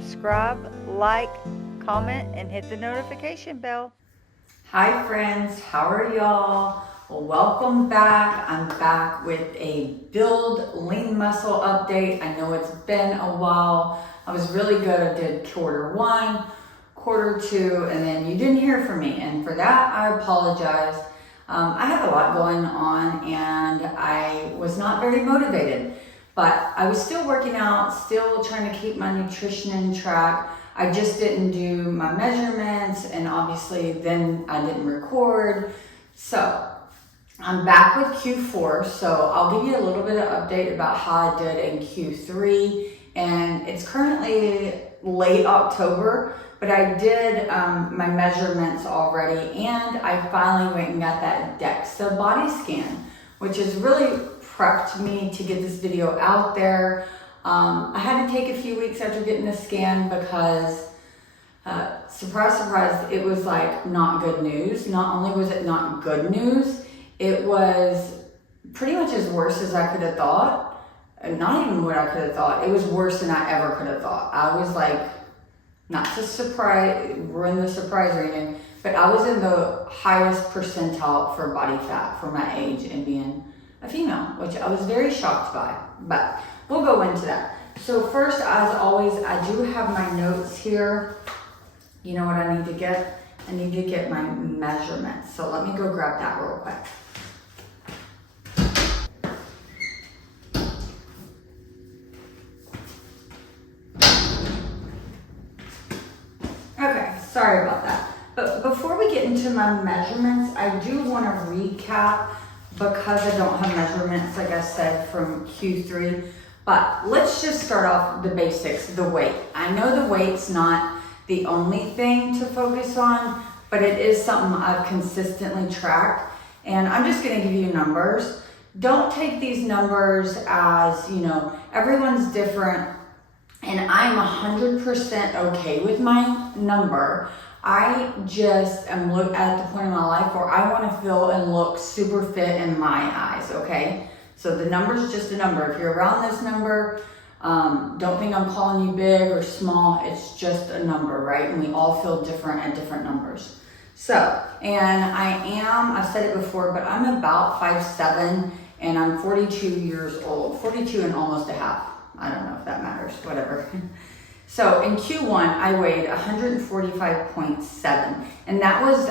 subscribe, like, comment, and hit the notification bell. Hi friends, how are y'all? Well, welcome back. I'm back with a build lean muscle update. I know it's been a while. I was really good. I did quarter one, quarter two, and then you didn't hear from me. And for that, I apologize. I had a lot going on and I was not very motivated, but I was still working out, still trying to keep my nutrition in track. I just didn't do my measurements, and obviously then I didn't record. So I'm back with Q4, so I'll give you a little bit of update about how I did in Q3. And it's currently late October, but I did my measurements already, and I finally went and got that Dexa body scan, which has really prepped me to get this video out there. I had to take a few weeks after getting the scan because, surprise, surprise, it was like not good news. Not only was it not good news, it was pretty much as worse as I could have thought. Not even what I could have thought. It was worse than I ever could have thought. I was like, not to ruin the surprise or anything, but I was in the highest percentile for body fat for my age and being a female, which I was very shocked by, but we'll go into that. So first, as always, I do have my notes here. You know what I need to get? I need to get my measurements. So let me go grab that real quick. Okay, sorry about that. But before we get into my measurements, I do want to recap because I don't have measurements, like I said, from Q3. But let's just start off the basics, the weight. I know the weight's not the only thing to focus on, but it is something I've consistently tracked. And I'm just gonna give you numbers. Don't take these numbers as, everyone's different. And I'm 100% okay with my number. I just am at the point in my life where I want to feel and look super fit in my eyes, okay? So the number's just a number. If you're around this number, don't think I'm calling you big or small. It's just a number, right? And we all feel different at different numbers. So, and I've said it before, but I'm about 5'7", and I'm 42 years old. 42 and almost a half. I don't know if that matters, whatever. So in Q1, I weighed 145.7, and that was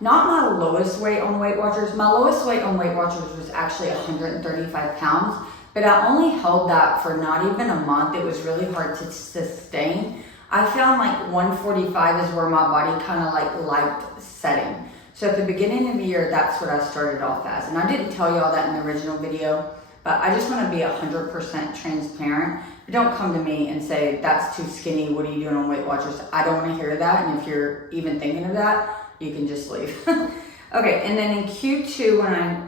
not my lowest weight on Weight Watchers. My lowest weight on Weight Watchers was actually 135 pounds, but I only held that for not even a month. It was really hard to sustain. I found like 145 is where my body kind of liked setting. So at the beginning of the year, that's what I started off as. And I didn't tell you all that in the original video, but I just want to be 100% transparent. Don't come to me and say, that's too skinny, what are you doing on Weight Watchers? I don't want to hear that, and if you're even thinking of that, you can just leave. Okay, and then in Q2, when I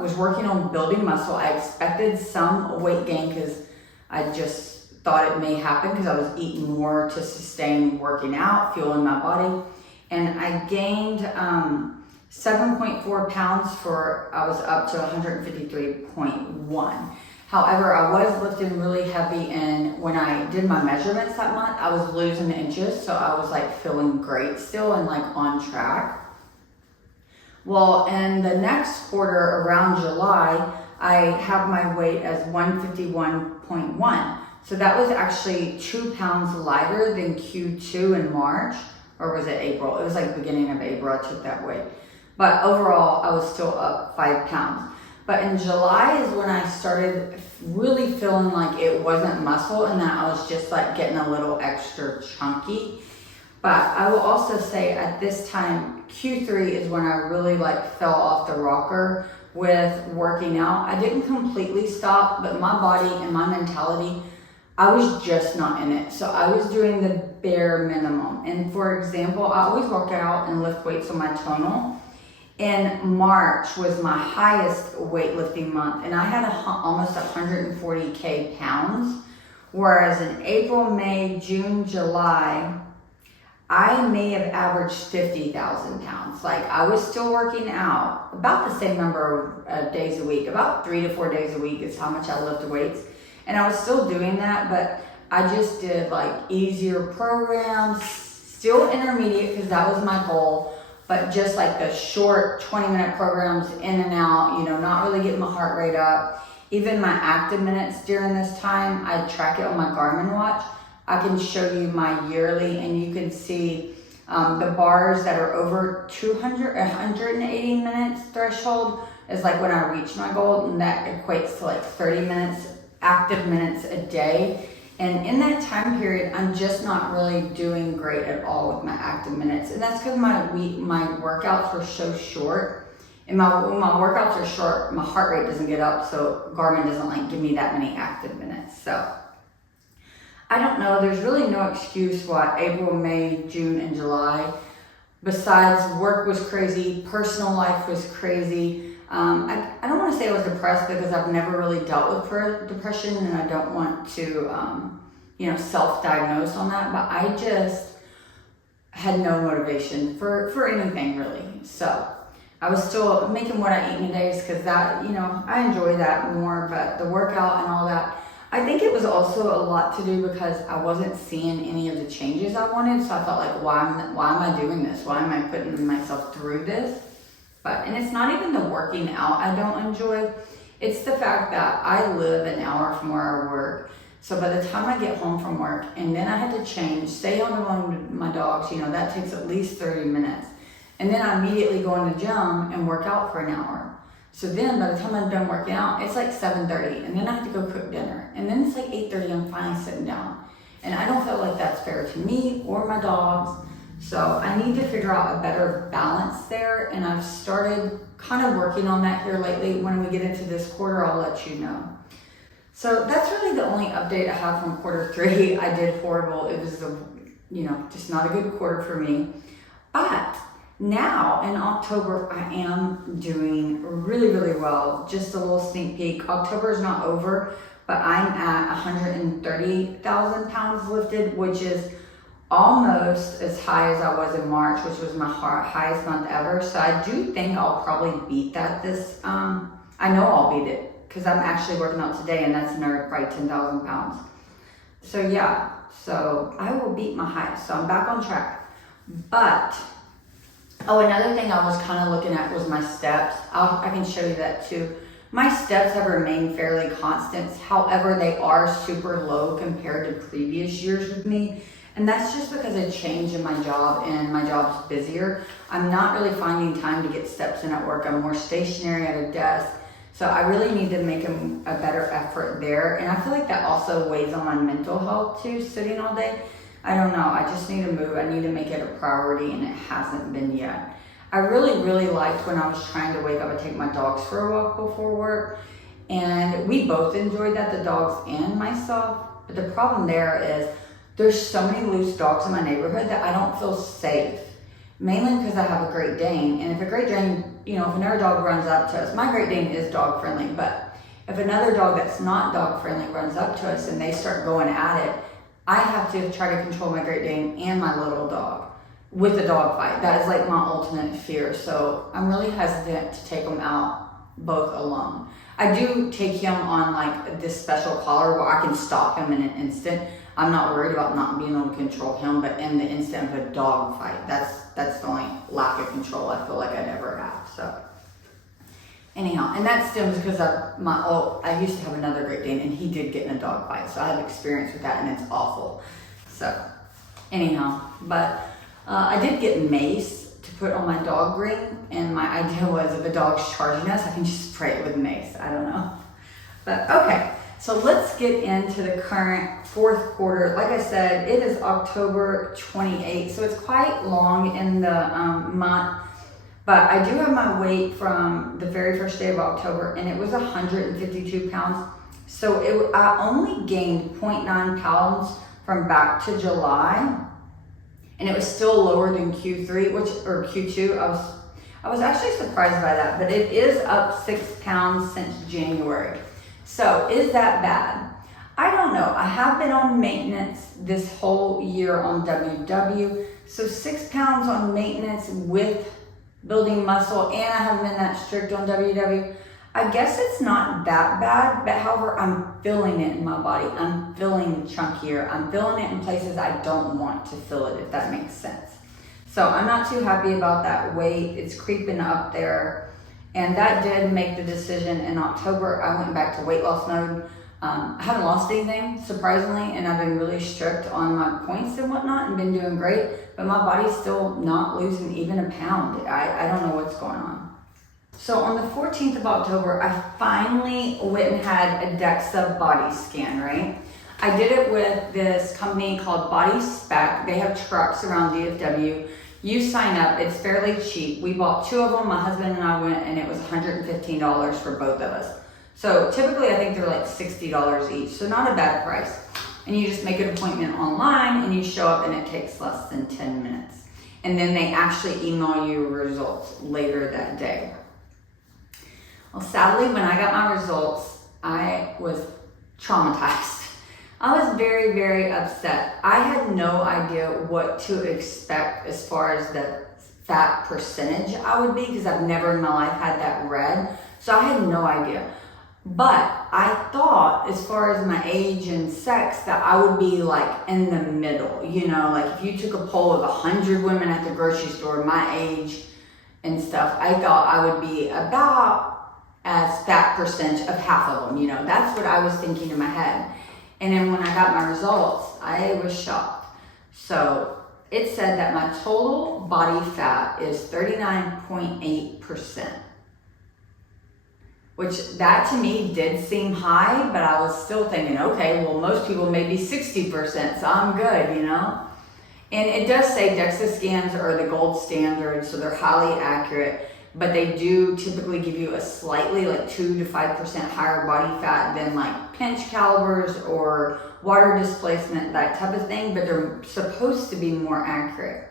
was working on building muscle, I expected some weight gain because I just thought it may happen because I was eating more to sustain working out, fueling my body. And I gained 7.4 pounds I was up to 153.1. However, I was lifting really heavy, and when I did my measurements that month, I was losing inches, so I was feeling great still and on track. Well, in the next quarter, around July, I have my weight as 151.1. So that was actually 2 pounds lighter than Q2 in March, or was it April? It was beginning of April I took that weight. But overall, I was still up 5 pounds. But in July is when I started really feeling like it wasn't muscle and that I was just getting a little extra chunky. But I will also say at this time, Q3 is when I really fell off the rocker with working out. I didn't completely stop, but my body and my mentality, I was just not in it. So I was doing the bare minimum. And for example, I always work out and lift weights on my tonal. And March was my highest weightlifting month, and I had almost 140K pounds. Whereas in April, May, June, July, I may have averaged 50,000 pounds. I was still working out about the same number of days a week, about 3 to 4 days a week is how much I lift weights. And I was still doing that, but I just did like easier programs, still intermediate because that was my goal, but just like the short 20-minute programs in and out, not really getting my heart rate up. Even my active minutes during this time, I track it on my Garmin watch. I can show you my yearly, and you can see the bars that are over 180 minutes threshold is like when I reach my goal, and that equates to like 30 minutes, active minutes a day. And in that time period, I'm just not really doing great at all with my active minutes. And that's because my workouts were so short. And when my workouts are short, my heart rate doesn't get up, so Garmin doesn't like give me that many active minutes. So I don't know, there's really no excuse why April, May, June, and July, besides work was crazy, personal life was crazy. I don't want to say I was depressed because I've never really dealt with depression, and I don't want to, self-diagnose on that, but I just had no motivation for anything really. So I was still making what I eat in a day because that, I enjoy that more, but the workout and all that, I think it was also a lot to do because I wasn't seeing any of the changes I wanted. So I felt like, why am I doing this? Why am I putting myself through this? And it's not even the working out I don't enjoy. It's the fact that I live an hour from where I work. So by the time I get home from work and then I had to change, stay on the run with my dogs, that takes at least 30 minutes. And then I immediately go in the gym and work out for an hour. So then by the time I'm done working out, it's like 7:30, and then I have to go cook dinner. And then it's like 8:30, I'm finally sitting down. And I don't feel like that's fair to me or my dogs. So I need to figure out a better balance there. And I've started kind of working on that here lately. When we get into this quarter, I'll let you know. So that's really the only update I have from quarter 3. I did horrible. It was just not a good quarter for me. But now in October, I am doing really, really well. Just a little sneak peek. October is not over, but I'm at 130,000 pounds lifted, which is almost as high as I was in March, which was my highest month ever. So I do think I'll probably beat that I know I'll beat it because I'm actually working out today, and that's another probably 10,000 pounds. So yeah, so I will beat my highest. So I'm back on track. But another thing I was kind of looking at was my steps. I can show you that too. My steps have remained fairly constant. However, they are super low compared to previous years with me. And that's just because I changed in my job and my job's busier. I'm not really finding time to get steps in at work. I'm more stationary at a desk. So I really need to make a better effort there. And I feel like that also weighs on my mental health too, sitting all day. I don't know, I just need to move. I need to make it a priority, and it hasn't been yet. I really, really liked when I was trying to wake up and take my dogs for a walk before work. And we both enjoyed that, the dogs and myself. But the problem there is there's so many loose dogs in my neighborhood that I don't feel safe. Mainly because I have a Great Dane. And if a Great Dane, if another dog runs up to us, my Great Dane is dog friendly, but if another dog that's not dog friendly runs up to us and they start going at it, I have to try to control my Great Dane and my little dog with a dog fight. That is like my ultimate fear. So I'm really hesitant to take them out both alone. I do take him on like this special collar where I can stop him in an instant. I'm not worried about not being able to control him, but in the instant of a dog fight, that's the only lack of control I feel like I'd ever have. So anyhow, and that stems because I used to have another Great Dane, and he did get in a dog fight, so I have experience with that, and it's awful. So anyhow, but I did get mace to put on my dog ring, and my idea was if a dog's charging us, I can just spray it with mace. I don't know. But okay, so let's get into the current fourth quarter. Like I said, it is October 28th, so it's quite long in the month. But I do have my weight from the very first day of October, and it was 152 pounds. So I only gained 0.9 pounds from back to July, and it was still lower than Q3, or Q2. I was actually surprised by that, but it is up 6 pounds since January. So is that bad? I don't know. I have been on maintenance this whole year on WW. So 6 pounds on maintenance with building muscle, and I haven't been that strict on WW. I guess it's not that bad, but however, I'm feeling it in my body. I'm feeling chunkier. I'm feeling it in places I don't want to feel it, if that makes sense. So I'm not too happy about that weight. It's creeping up there. And that did make the decision in October. I went back to weight loss mode. I haven't lost anything, surprisingly, and I've been really strict on my points and whatnot and been doing great, but my body's still not losing even a pound. I don't know what's going on. So on the 14th of October, I finally went and had a Dexa body scan, right? I did it with this company called Body Spec. They have trucks around DFW. You sign up, it's fairly cheap. We bought 2 of them, my husband and I went, and it was $115 for both of us. So typically I think they're like $60 each, so not a bad price. And you just make an appointment online and you show up and it takes less than 10 minutes. And then they actually email you results later that day. Well, sadly, when I got my results, I was traumatized. I was very, very upset. I had no idea what to expect as far as the fat percentage I would be, because I've never in my life had that read. So I had no idea. But I thought, as far as my age and sex, that I would be like in the middle. You know, like if you took a poll of 100 women at the grocery store, my age and stuff, I thought I would be about as fat percentage of half of them. You know, that's what I was thinking in my head. And then when I got my results, I was shocked. So it said that my total body fat is 39.8%. Which that to me did seem high, but I was still thinking, okay, well, most people may be 60%, so I'm good, you know? And it does say Dexa scans are the gold standard, so they're highly accurate, but they do typically give you a slightly, like 2 to 5% higher body fat than like pinch calibers or water displacement, that type of thing, but they're supposed to be more accurate.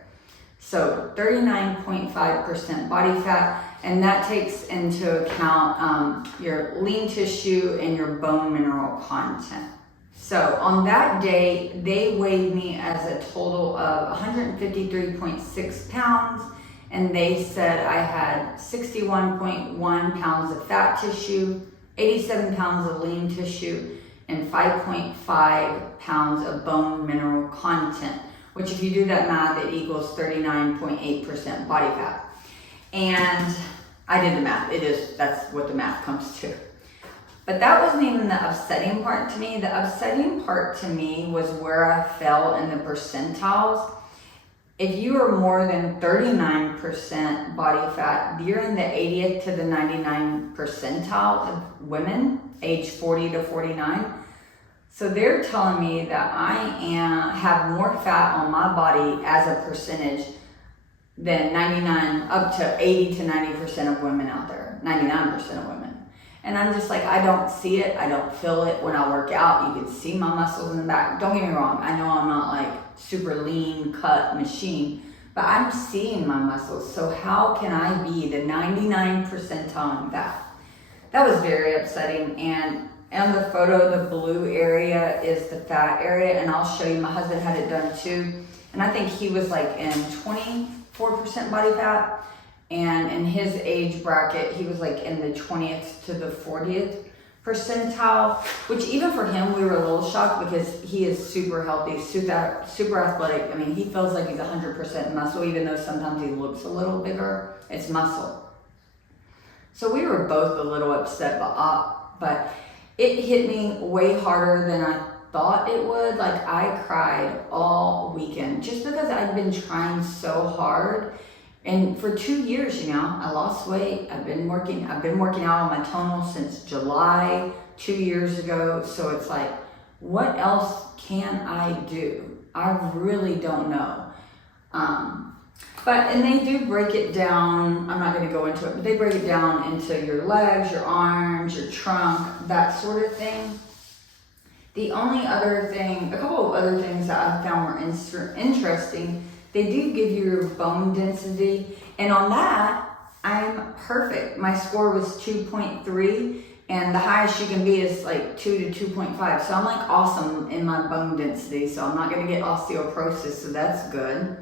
So 39.5% body fat, and that takes into account your lean tissue and your bone mineral content. So on that day, they weighed me as a total of 153.6 pounds, and they said I had 61.1 pounds of fat tissue, 87 pounds of lean tissue, and 5.5 pounds of bone mineral content, which if you do that math, it equals 39.8% body fat. And I did the math, that's what the math comes to. But that wasn't even the upsetting part to me. The upsetting part to me was where I fell in the percentiles. If you are more than 39% body fat, you're in the 80th to the 99th percentile of women, age 40 to 49. So they're telling me that I have more fat on my body as a percentage than 99 up to 80 to 90% of women out there, 99% of women. And I'm just like, I don't see it, I don't feel it. When I work out, you can see my muscles in the back. Don't get me wrong, I know I'm not like super lean cut machine, but I'm seeing my muscles. So how can I be the 99 percentile in fat? That was very upsetting. And on the photo, the blue area is the fat area, and I'll show you, my husband had it done too. And I think he was like in 24% body fat. And in his age bracket, he was like in the 20th to the 40th percentile, which even for him, we were a little shocked because he is super healthy, super athletic. I mean, he feels like he's 100% muscle, even though sometimes he looks a little bigger. It's muscle. So we were both a little upset, but it hit me way harder than I thought it would. Like, I cried all weekend just because I'd been trying so hard. And for 2 years, you know, I lost weight. I've been working out on my tonal since July 2 years ago. So it's like, what else can I do? I really don't know. And they do break it down. I'm not going to go into it, but they break it down into your legs, your arms, your trunk, that sort of thing. The only other thing, a couple of other things that I found were interesting. They do give you your bone density, and on that, I'm perfect. My score was 2.3, and the highest you can be is like 2 to 2.5. So I'm like awesome in my bone density, so I'm not gonna get osteoporosis, so that's good.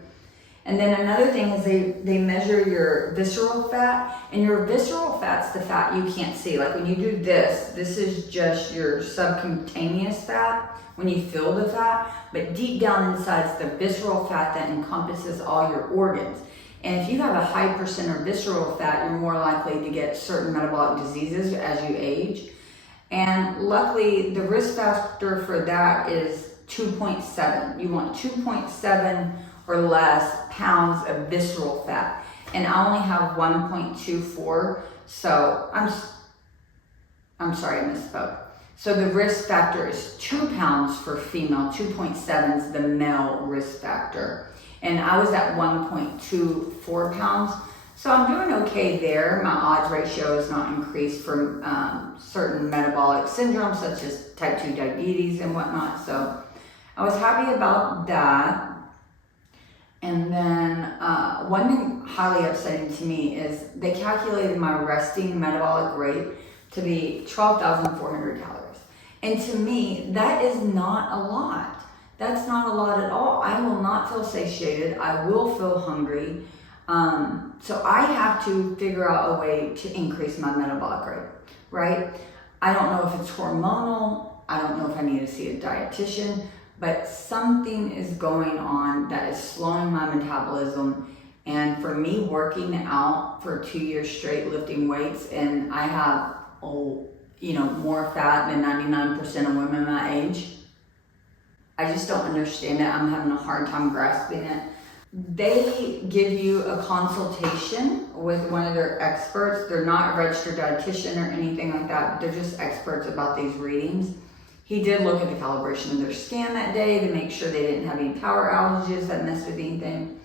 And then another thing is they measure your visceral fat, and your visceral fat's the fat you can't see. Like when you do this is just your subcutaneous fat when you feel the fat, but deep down inside is the visceral fat that encompasses all your organs. And if you have a high percent of visceral fat, you're more likely to get certain metabolic diseases as you age. And luckily, the risk factor for that is 2.7. You want 2.7 or less pounds of visceral fat. And I only have 1.24, so I'm sorry, I misspoke. So the risk factor is 2 pounds for female, 2.7 is the male risk factor. And I was at 1.24 pounds. So I'm doing okay there. My odds ratio is not increased from certain metabolic syndromes such as type 2 diabetes and whatnot. So I was happy about that. And then one thing highly upsetting to me is they calculated my resting metabolic rate to be 12,400 calories. And to me, that is not a lot. That's not a lot at all. I will not feel satiated. I will feel hungry. So I have to figure out a way to increase my metabolic rate, right? I don't know if it's hormonal. I don't know if I need to see a dietitian, but something is going on that is slowing my metabolism. And for me, working out for 2 years straight, lifting weights, and I have, more fat than 99% of women my age. I just don't understand it. I'm having a hard time grasping it. They give you a consultation with one of their experts. They're not a registered dietitian or anything like that. They're just experts about these readings. He did look at the calibration of their scan that day to make sure they didn't have any power outages that messed with anything.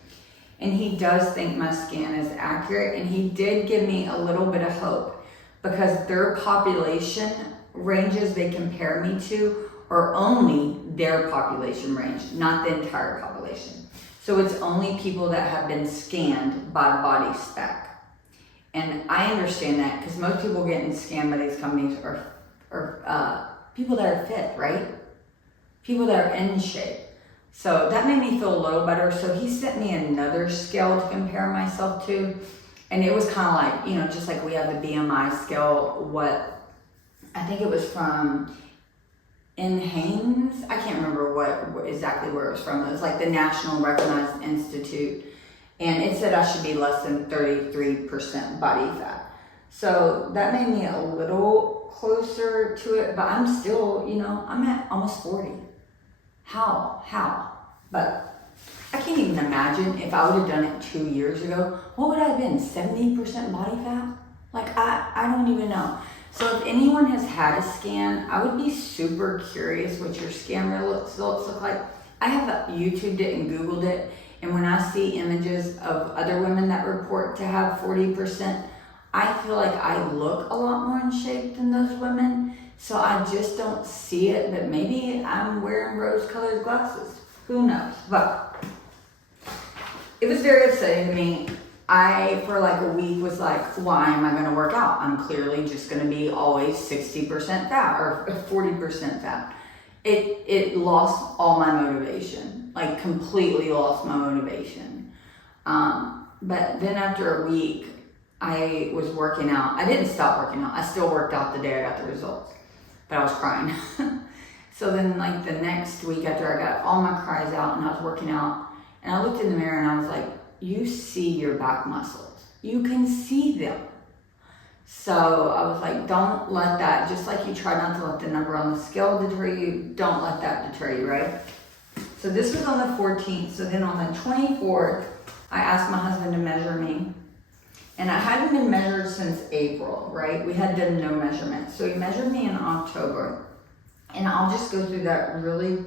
And he does think my scan is accurate. And he did give me a little bit of hope because their population ranges they compare me to are only their population range, not the entire population. So it's only people that have been scanned by body spec. And I understand that because most people getting scanned by these companies are people that are fit, right? People that are in shape. So that made me feel a little better. So he sent me another scale to compare myself to. And it was kind of like, just like we have the BMI scale, I think it was from Haynes. I can't remember what exactly where it was from. It was like the National Recognized Institute. And it said I should be less than 33% body fat. So that made me a little closer to it, but I'm still, I'm at almost 40. How? But I can't even imagine if I would have done it 2 years ago, what would I have been, 70% body fat? Like, I don't even know. So if anyone has had a scan, I would be super curious what your scan results look like. I have YouTubed it and Googled it, and when I see images of other women that report to have 40%, I feel like I look a lot more in shape than those women. So I just don't see it, but maybe I'm wearing rose-colored glasses. Who knows? But it was very upsetting to me. I, for like a week, was like, why am I going to work out? I'm clearly just going to be always 60% fat or 40% fat. It lost all my motivation, like completely lost my motivation. But then after a week, I was working out. I didn't stop working out. I still worked out the day I got the results, but I was crying. So then like the next week after I got all my cries out and I was working out, and I looked in the mirror and I was like, you see your back muscles. You can see them. So I was like, don't let that, just like you try not to let the number on the scale deter you, don't let that deter you, right? So this was on the 14th. So then on the 24th, I asked my husband to measure me. And I hadn't been measured since April, right? We had done no measurements. So he measured me in October. And I'll just go through that really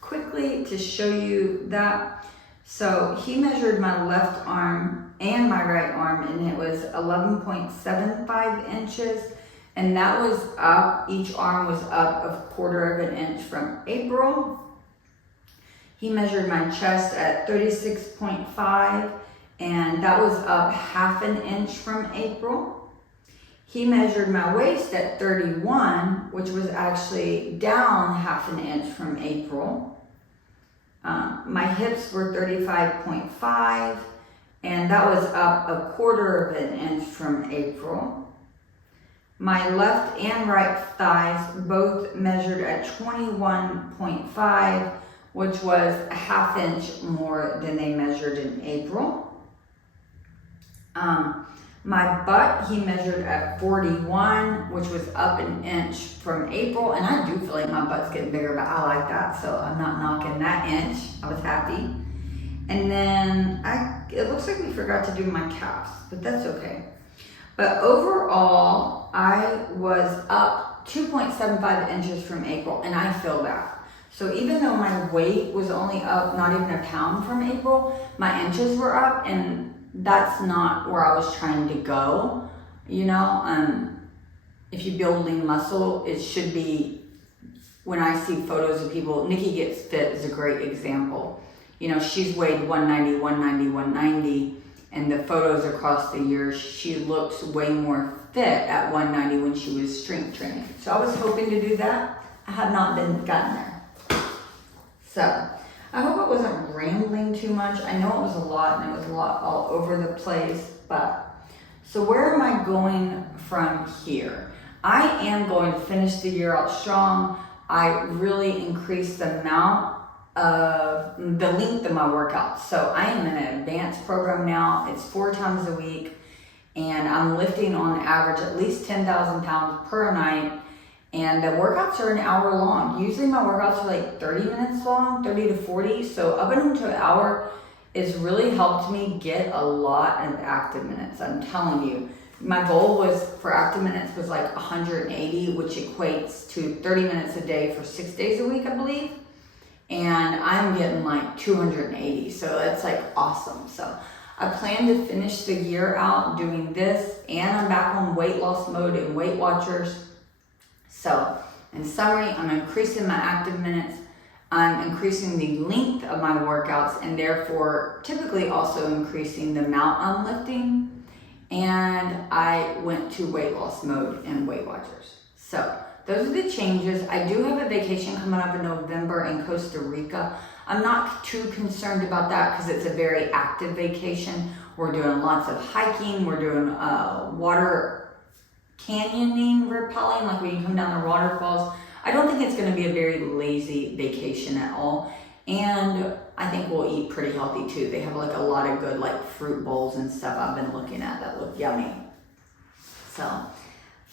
quickly to show you that. So he measured my left arm and my right arm, and it was 11.75 inches. And that was up, each arm was up a 1/4 of an inch from April. He measured my chest at 36.5, and that was up 1/2 inch from April. He measured my waist at 31, which was actually down 1/2 inch from April. My hips were 35.5, and that was up 1/4 of an inch from April. My left and right thighs both measured at 21.5, which was a 1/2 inch more than they measured in April. My butt, he measured at 41, which was up an inch from April. And I do feel like my butt's getting bigger, but I like that. So I'm not knocking that inch. I was happy. And then it looks like we forgot to do my calves, but that's okay. But overall, I was up 2.75 inches from April, and I feel that. So even though my weight was only up not even a pound from April, my inches were up, and that's not where I was trying to go. You know, if you build lean muscle, it should be, when I see photos of people, Nikki Gets Fit is a great example. You know, she's weighed 190, 190, 190, and the photos across the years, she looks way more fit at 190 when she was strength training. So I was hoping to do that. I have not gotten there. So I hope it wasn't rambling too much. I know it was a lot, and it was a lot all over the place, but so where am I going from here? I am going to finish the year out strong. I really increased the amount of the length of my workouts. So I am in an advanced program now. It's 4 times a week, and I'm lifting on average at least 10,000 pounds per night. And the workouts are an hour long. Usually my workouts are like 30 minutes long, 30 to 40. So up and into an hour, it's really helped me get a lot of active minutes. I'm telling you, my goal was for active minutes was like 180, which equates to 30 minutes a day for 6 days a week, I believe. And I'm getting like 280. So that's like awesome. So I plan to finish the year out doing this, and I'm back on weight loss mode in Weight Watchers. So, in summary, I'm increasing my active minutes, I'm increasing the length of my workouts, and therefore typically also increasing the amount I'm lifting, and I went to weight loss mode in Weight Watchers. So, those are the changes. I do have a vacation coming up in November in Costa Rica. I'm not too concerned about that because it's a very active vacation. We're doing lots of hiking, we're doing water canyoning, rappelling, like when you come down the waterfalls. I don't think it's going to be a very lazy vacation at all. And I think we'll eat pretty healthy too. They have like a lot of good like fruit bowls and stuff I've been looking at that look yummy. So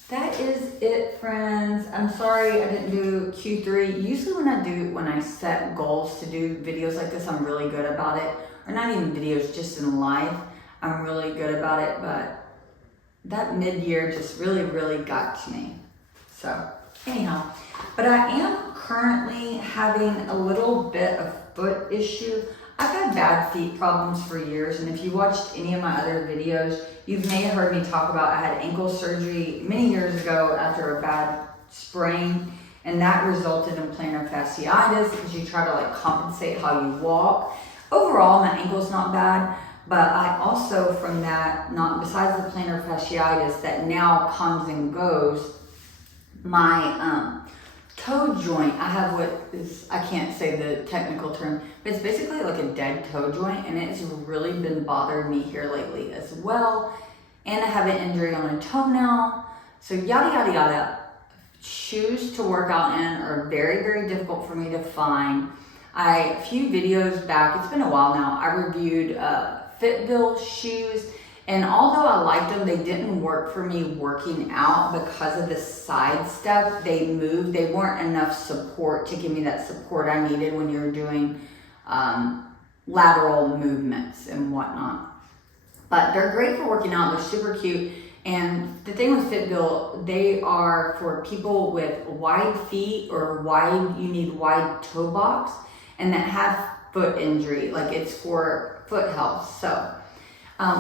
that is it, friends. I'm sorry I didn't do Q3. Usually when I set goals to do videos like this, I'm really good about it. Or not even videos, just in life. I'm really good about it, but that mid-year just really got to me. So anyhow, but I am currently having a little bit of foot issue. I've had bad feet problems for years, and if you watched any of my other videos, you may have heard me talk about I had ankle surgery many years ago after a bad sprain, and that resulted in plantar fasciitis because you try to like compensate how you walk. Overall, my ankle's not bad. But I also, from that, not besides the plantar fasciitis that now comes and goes, my toe joint, I have what is, I can't say the technical term, but it's basically like a dead toe joint, and it's really been bothering me here lately as well. And I have an injury on a toenail. So yada yada. Shoes to work out in are very difficult for me to find. A few videos back, it's been a while now, I reviewed Fitville shoes, and although I liked them, they didn't work for me working out because of the side step. They moved, they weren't enough support to give me that support I needed when you're doing lateral movements and whatnot. But they're great for working out, they're super cute. And the thing with Fitville, they are for people with wide feet or you need wide toe box, and that have foot injury, like it's for foot health. So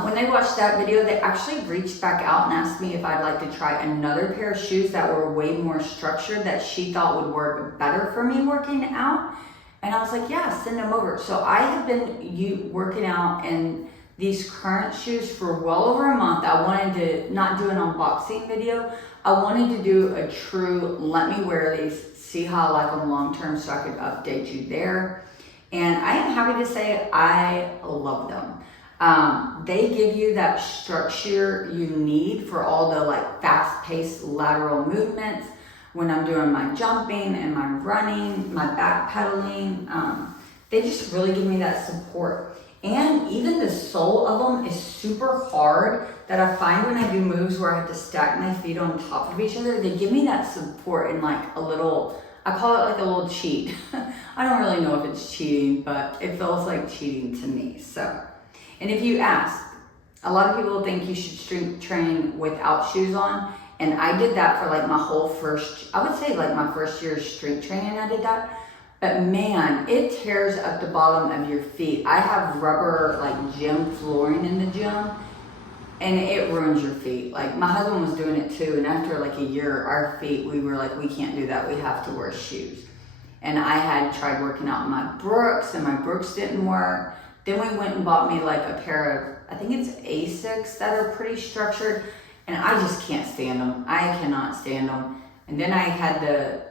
when they watched that video, they actually reached back out and asked me if I'd like to try another pair of shoes that were way more structured that she thought would work better for me working out. And I was like, yeah, send them over. So I have been working out in these current shoes for well over a month. I wanted to not do an unboxing video. I wanted to do a true, let me wear these, see how I like them long term so I could update you there. And I am happy to say I love them. They give you that structure you need for all the like fast-paced lateral movements when I'm doing my jumping and my running, my backpedaling. They just really give me that support. And even the sole of them is super hard, that I find when I do moves where I have to stack my feet on top of each other, they give me that support in like a little, I call it like a little cheat. I don't really know if it's cheating, but it feels like cheating to me. So, and if you ask, a lot of people think you should strength train without shoes on. And I did that for like my whole I would say like my first year of strength training, I did that. But man, it tears up the bottom of your feet. I have rubber like gym flooring in the gym, and it ruins your feet. Like my husband was doing it too, and after like a year, our feet, we were like, we can't do that. We have to wear shoes. And I had tried working out in my Brooks, and my Brooks didn't work. Then we went and bought me like a pair of, I think it's Asics that are pretty structured, and I just can't stand them. I cannot stand them. And then I had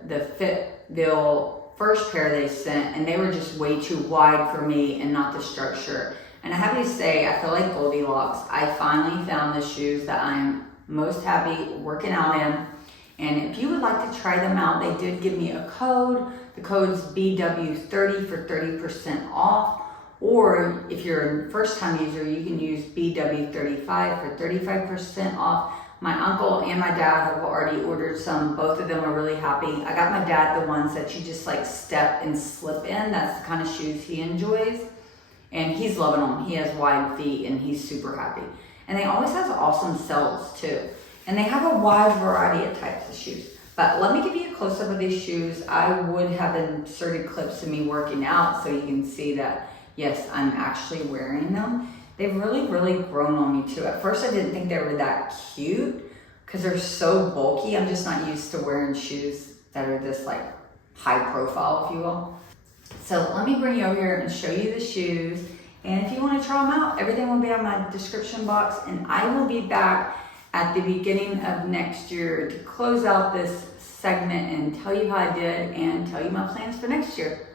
the Fitville first pair they sent, and they were just way too wide for me and not the structure. And I have to say, I feel like Goldilocks. I finally found the shoes that I'm most happy working out in. And if you would like to try them out, they did give me a code. The code's BW30 for 30% off. Or if you're a first time user, you can use BW35 for 35% off. My uncle and my dad have already ordered some. Both of them are really happy. I got my dad the ones that you just like step and slip in. That's the kind of shoes he enjoys. And he's loving them. He has wide feet and he's super happy. And they always have awesome sales too. And they have a wide variety of types of shoes. But let me give you a close up of these shoes. I would have inserted clips of me working out so you can see that, yes, I'm actually wearing them. They've really, really grown on me too. At first I didn't think they were that cute because they're so bulky. I'm just not used to wearing shoes that are this like high profile, if you will. So let me bring you over here and show you the shoes. And if you want to try them out, everything will be on my description box. And I will be back at the beginning of next year to close out this segment and tell you how I did and tell you my plans for next year.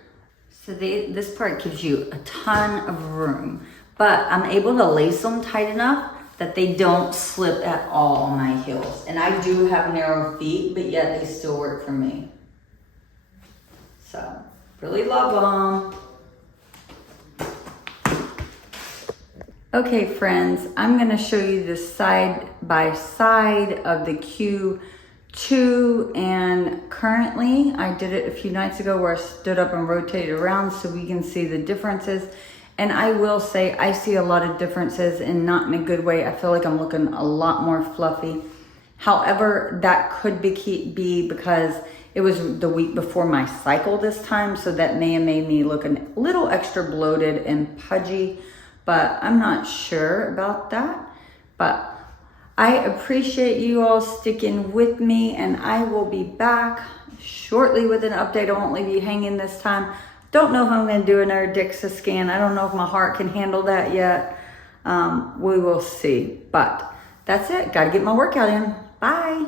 So this part gives you a ton of room. But I'm able to lace them tight enough that they don't slip at all on my heels. And I do have narrow feet, but yet they still work for me. So, really love them. Okay, friends, I'm gonna show you the side by side of the Q2. And currently, I did it a few nights ago where I stood up and rotated around so we can see the differences. And I will say, I see a lot of differences, and not in a good way. I feel like I'm looking a lot more fluffy. However, that could be because it was the week before my cycle this time, so that may have made me look a little extra bloated and pudgy, but I'm not sure about that. But I appreciate you all sticking with me, and I will be back shortly with an update. I won't leave you hanging this time. Don't know if I'm going to do another Dexa scan. I don't know if my heart can handle that yet. We will see. But that's it. Got to get my workout in. Bye.